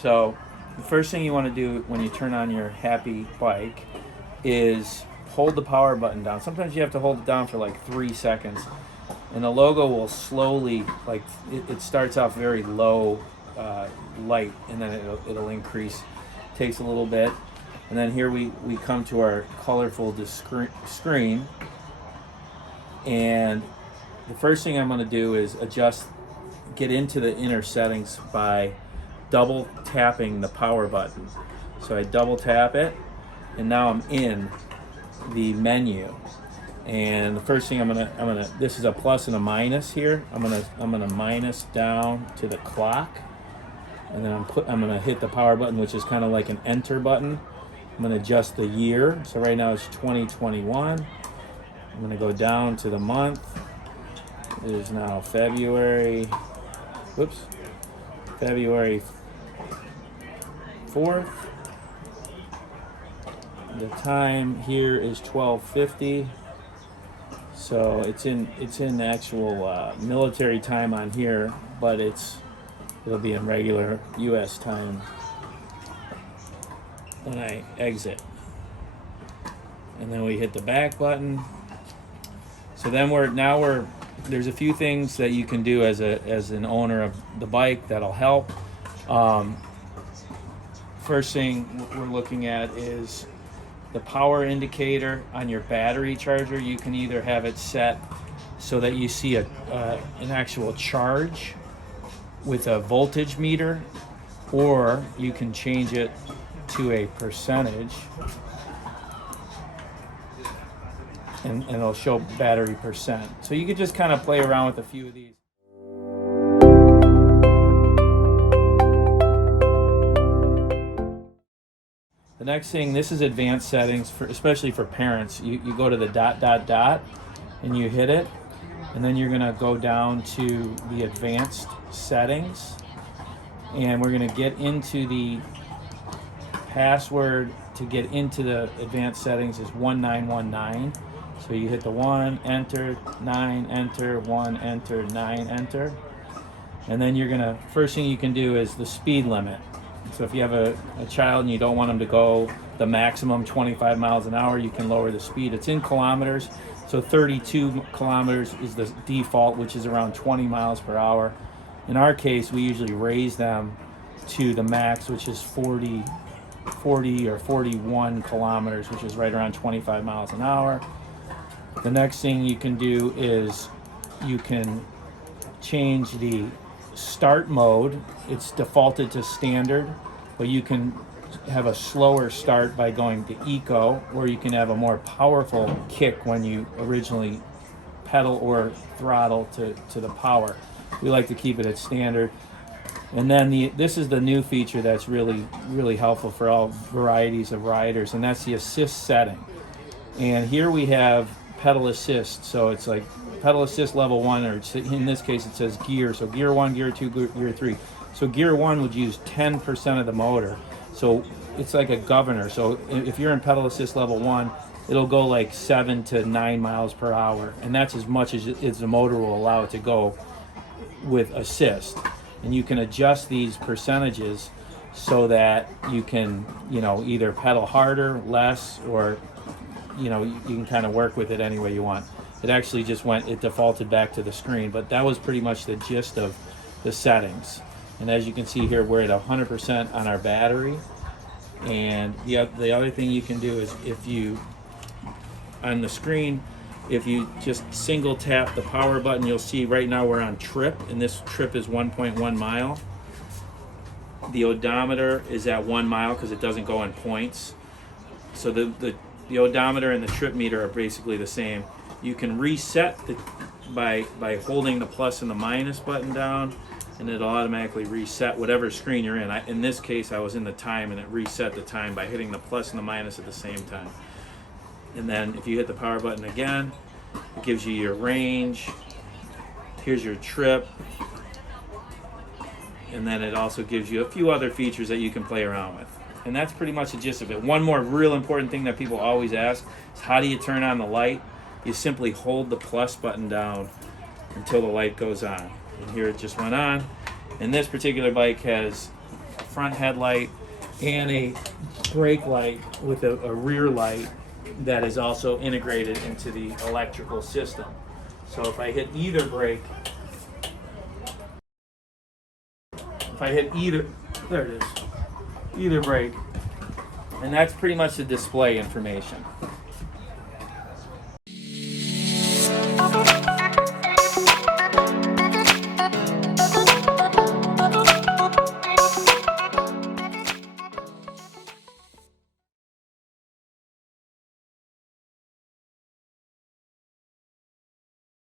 So the first thing you want to do when you turn on your happy bike is hold the power button down. Sometimes you have to hold it down for like 3 seconds, and the logo will slowly, like it starts off very low light, and then it'll increase. Takes a little bit, and then here we come to our colorful screen, and the first thing I'm going to do is get into the inner settings by double tapping the power button. So I double tap it, and now I'm in the menu. And the first thing I'm gonna this is a plus and a minus here. I'm gonna minus down to the clock, and then I'm gonna hit the power button, which is kind of like an enter button. I'm gonna adjust the year. So right now it's 2021. I'm gonna go down to the month. It is now February 4th. The time here is 12:50. So it's in actual military time on here, but it'll be in regular U.S. time when I exit. And then we hit the back button. So then there's a few things that you can do as an owner of the bike that'll help. First thing we're looking at is the power indicator on your battery charger. You can either have it set so that you see an actual charge with a voltage meter, or you can change it to a percentage, and it'll show battery percent. So you could just kind of play around with a few of these. The next thing, this is advanced settings, especially for parents. You go to the ... and you hit it, and then you're gonna go down to the advanced settings, and we're gonna get into the password to get into the advanced settings is 1919. So you hit the 1, enter, 9, enter, 1, enter, 9, enter. And then first thing you can do is the speed limit. So if you have a child and you don't want them to go the maximum 25 miles an hour, you can lower the speed. It's in kilometers, so 32 kilometers is the default, which is around 20 miles per hour. In our case, we usually raise them to the max, which is 40 or 41 kilometers, which is right around 25 miles an hour. The next thing you can do is you can change the start mode. It's defaulted to standard, but you can have a slower start by going to eco, or you can have a more powerful kick when you originally pedal or throttle to the power. We like to keep it at standard. And then this is the new feature that's really, really helpful for all varieties of riders, and that's the assist setting. And here we have pedal assist. So it's like pedal assist level 1, or in this case it says gear. So gear 1, gear 2, gear 3. So gear 1 would use 10% of the motor. So it's like a governor. So if you're in pedal assist level 1, it'll go like 7 to 9 miles per hour. And that's as much as the motor will allow it to go with assist. And you can adjust these percentages so that you can, either pedal harder, less, or, you can kind of work with it any way you want. It actually it defaulted back to the screen, but that was pretty much the gist of the settings. And as you can see here, we're at 100% on our battery. And the other thing you can do is on the screen, if you just single tap the power button, you'll see right now we're on trip, and this trip is 1.1 mile. The odometer is at 1 mile because it doesn't go in points. So the odometer and the trip meter are basically the same. You can reset by holding the plus and the minus button down, and it'll automatically reset whatever screen you're in. In this case, I was in the time, and it reset the time by hitting the plus and the minus at the same time. And then if you hit the power button again, it gives you your range. Here's your trip. And then it also gives you a few other features that you can play around with. And that's pretty much the gist of it. One more real important thing that people always ask is, how do you turn on the light? You simply hold the plus button down until the light goes on. And here it just went on. And this particular bike has front headlight and a brake light with a rear light that is also integrated into the electrical system. So if I hit either brake, there it is, either brake, and that's pretty much the display information.